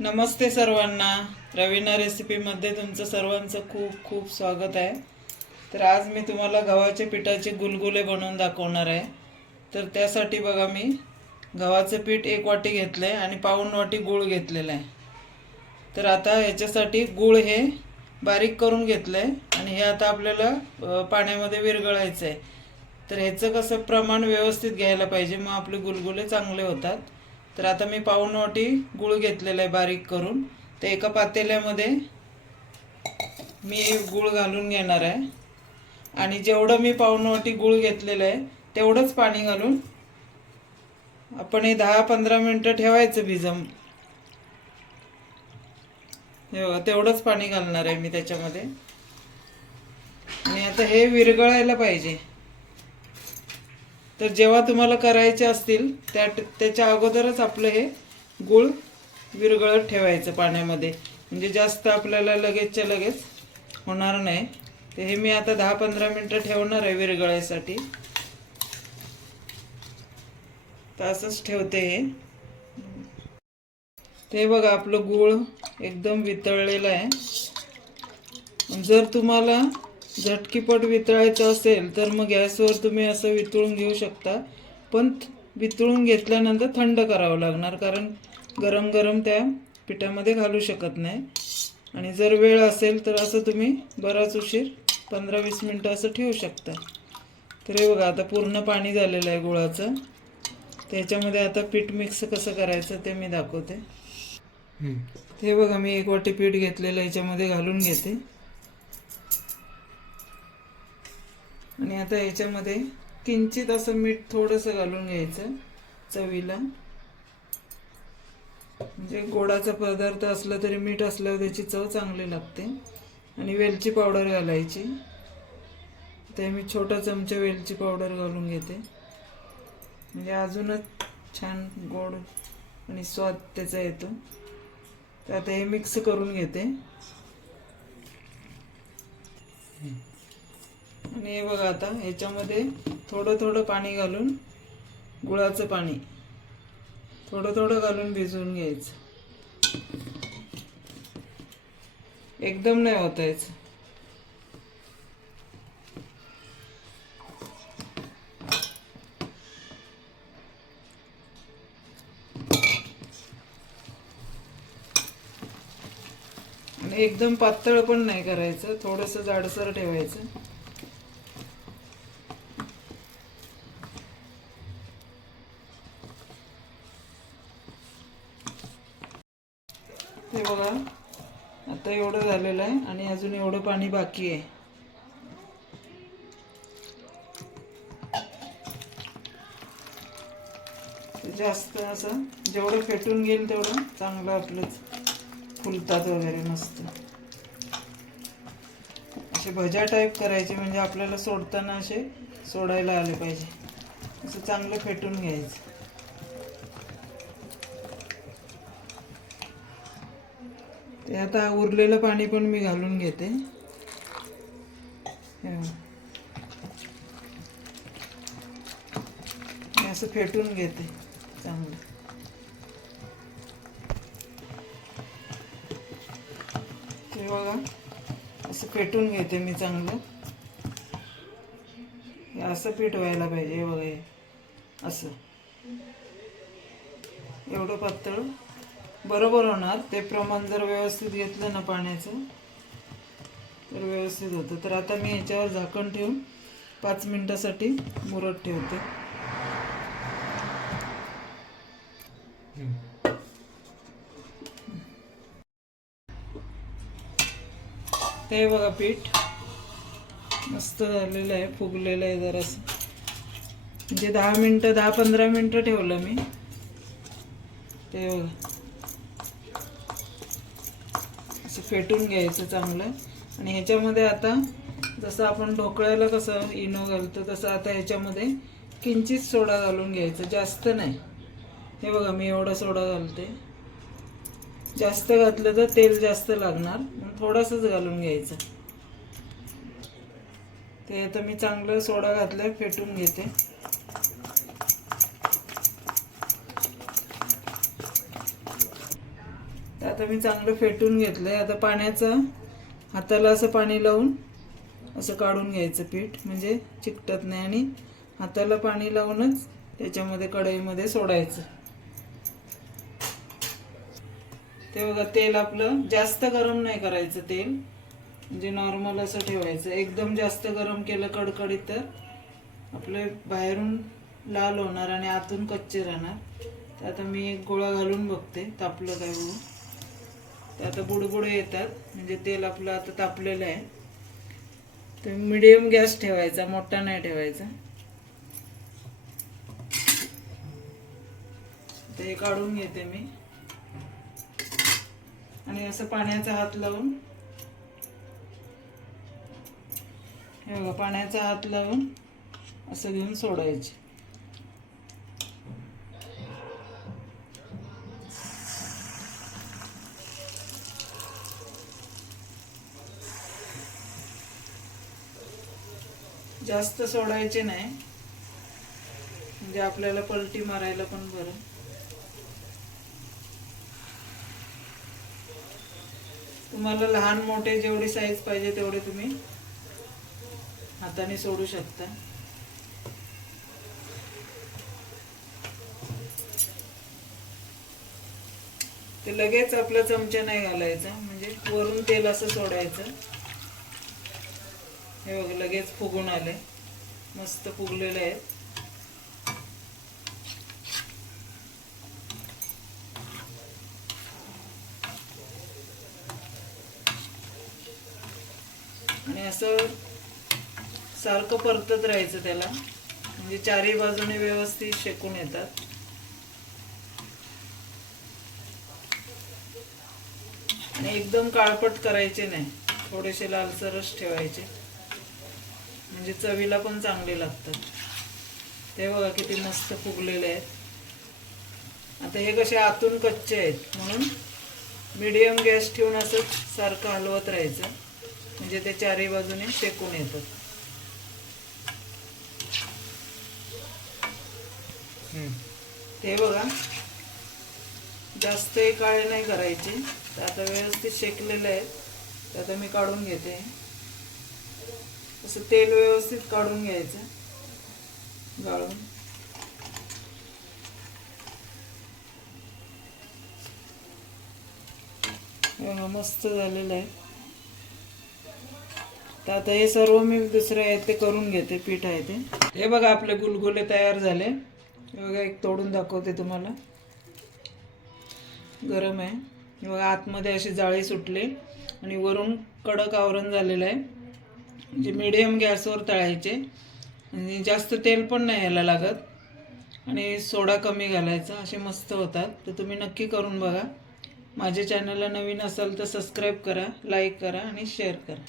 नमस्ते सर्वांना. रवीना रेसिपीमध्ये तुमचं सर्वांचं खूप खूप स्वागत आहे. तर आज मी तुम्हाला गव्हाच्या पिठाचे गुलगुले बनवून दाखवणार आहे. तर त्यासाठी बघा मी गव्हाचं पीठ एक वाटी घेतलं आहे आणि पाऊण वाटी गूळ घेतलेला आहे. तर आता ह्याच्यासाठी गूळ हे बारीक करून घेतलं आहे आणि हे आता आपल्याला पाण्यामध्ये विरघळायचं आहे तर ह्याचं कसं प्रमाण व्यवस्थित घ्यायला पाहिजे मग आपले गुलगुले चांगले होतात. तर आता मी पाऊण वाटी गुळ घेतलेला आहे बारीक करून. ते एका पातेल्यामध्ये मी गुळ घालून घेणार आहे. आणि जेवढं मी पाऊण वाटी गुळ घेतलेलं आहे तेवढंच पाणी घालून आपण हे दहा पंधरा मिनटं ठेवायचं भिजम. तेवढंच पाणी घालणार आहे मी त्याच्यामध्ये. आणि आता हे विरघळायला पाहिजे. तर जेव्हा तुम्हाला करायचे असतील त्या त्याच्या अगोदरच आपलं हे गूळ विरघळत ठेवायचं पाण्यामध्ये. म्हणजे जास्त आपल्याला लगेचच्या लगेच होणार नाही. तर हे मी आता दहा पंधरा मिनटं ठेवणार आहे विरघळायसाठी. तर असंच ठेवते हे. ते बघा आपलं गूळ एकदम वितळलेलं आहे. जर तुम्हाला झटकीपट वितळायचं असेल तर मग गॅसवर तुम्ही असं वितळून घेऊ शकता. पण वितळून घेतल्यानंतर थंड करावं लागणार कारण गरम गरम त्या पिठामध्ये घालू शकत नाही. आणि जर वेळ असेल तर असं तुम्ही बराच उशीर पंधरा वीस मिनटं असं ठेवू शकता. तर हे बघा आता पूर्ण पाणी झालेलं आहे गुळाचं. त्याच्यामध्ये आता पीठ मिक्स कसं करायचं ते मी दाखवते. हे बघा मी एक वाटी पीठ घेतलेलं याच्यामध्ये घालून घेते. आणि आता याच्यामध्ये किंचित असं मीठ थोडंसं घालून घ्यायचं चवीला. म्हणजे गोडाचा पदार्थ असला तरी मीठ असल्यावर त्याची चव चांगली लागते. आणि वेलची पावडर घालायची. ते मी छोटा चमचा वेलची पावडर घालून घेते. म्हणजे अजूनच छान गोड आणि स्वाद त्याचा येतो. तर आता हे मिक्स करून घेते. आणि हे बघा आता ह्याच्यामध्ये थोडं थोडं पाणी घालून गुळाचं पाणी. थोडं थोडं घालून भिजवून घ्यायचं. एकदम नाही होतायचं एकदम पातळ पण नाही करायचं थोडंसं जाडसर ठेवायचं. हे बघा. आता एवढं झालेलं आहे आणि अजून एवढं पाणी बाकी आहे. जास्त असं जेवढं फेटून घेईल तेवढं चांगलं आपलंच फुलतात वगैरे मस्त. असे भजा टाईप करायचे म्हणजे आपल्याला सोडताना असे सोडायला आले पाहिजे. असं चांगलं फेटून घ्यायचं. ते आता उरलेलं पाणी पण मी घालून घेते. असं फेटून घेते चांगलं. ते बघा असं फेटून घेते मी चांगलं. असं पीठ व्हायला पाहिजे हे बघा असं. एवढं पातळ. बरोबर होणार. ते प्रमाण जर व्यवस्थित घेतलं ना पाण्याचं तर व्यवस्थित होतं. तर आता मी ह्याच्यावर झाकण ठेवून पाच मिनटासाठी मुरत ठेवते. ते बघा पीठ मस्त झालेलं आहे फुगलेलं आहे जरासं. म्हणजे दहा मिनटं दहा पंधरा मिनटं ठेवलं मी. ते बघा. फेटून घ्यायचं चांगलं. आणि ह्याच्यामध्ये आता जसं आपण ढोकळ्याला कसं इनो घालतो तसं आता ह्याच्यामध्ये किंचित सोडा घालून घ्यायचं. जास्त नाही. हे बघा मी एवढा सोडा घालते. जास्त घातलं तर तेल जास्त लागणार. मग थोडंसंच घालून घ्यायचं. ते आता मी चांगलं सोडा घातलं फेटून घेते. तर आता मी चांगलं फेटून घेतलं आहे आता पाण्याचं हाताला असं पाणी लावून असं काढून घ्यायचं पीठ म्हणजे चिकटत नाही आणि हाताला पाणी लावूनच त्याच्यामध्ये कढईमध्ये सोडायचं. ते बघा तेल आपलं जास्त गरम नाही करायचं तेल. म्हणजे नॉर्मल असं ठेवायचं. एकदम जास्त गरम केलं कडकडीत तर आपले बाहेरून लाल होणार आणि आतून कच्चे राहणार. तर आता मी एक गोळा घालून बघते तापलं काय बघू तर आता बुडबुडे येतात. म्हणजे तेल आपलं आता तापलेलं आहे. तर मिडियम गॅस ठेवायचा मोठा नाही ठेवायचा. ते काढून घेते मी. आणि असं पाण्याचा हात लावून. हे बघा पाण्याचा हात लावून असं घेऊन सोडायचे. जास्त सोडायचे नाही. म्हणजे आपल्याला पलटी मारायला पण बरं. तुम्हाला लहान मोठे जेवढी साईज पाहिजे तेवढे तुम्ही हाताने सोडू शकता. ते लगेच आपला चमचा नाही घालायचा. म्हणजे वरून तेल असं सोडायचं. हे बघ लगेच फुगून आले मस्त फुगलेले आहेत आणि असं सारखं परतत राहायचं त्याला. म्हणजे चारही बाजूने व्यवस्थित शेकून येतात. आणि एकदम काळपट करायचे नाही. थोडेसे लालसरच ठेवायचे. म्हणजे चवीला पण चांगले लागतात. ते बघा किती मस्त फुगलेले आहेत. आता हे कसे आतून कच्चे आहेत म्हणून मीडियम गॅस ठेवून असं सारखं हलवत राहायचं. म्हणजे ते चारही बाजूने शेकून येतात. ते बघा. जास्त काळे नाही करायचे. तर आता व्यवस्थित शेकलेले आहेत. तर आता मी काढून घेते. असं तेल व्यवस्थित काढून घ्यायचं. गाळून. मस्त झालेलं आहे. तर आता हे सर्व मी दुसरे आहे ते करून घेते पीठ आहे ते. हे बघा आपले गुलगुले तयार झाले. हे बघा एक तोडून दाखवते तुम्हाला. गरम आहे. हे बघा आतमध्ये अशी जाळी सुटली आणि वरून कडक आवरण झालेलं आहे. म्हणजे मिडियम गॅसवर तळायचे. आणि जास्त तेल पण नाही यायला लागत. आणि सोडा कमी घालायचा असे मस्त होतात. तर तुम्ही नक्की करून बघा. माझ्या चॅनलला नवीन असाल तर सबस्क्राईब करा लाईक करा आणि शेअर करा.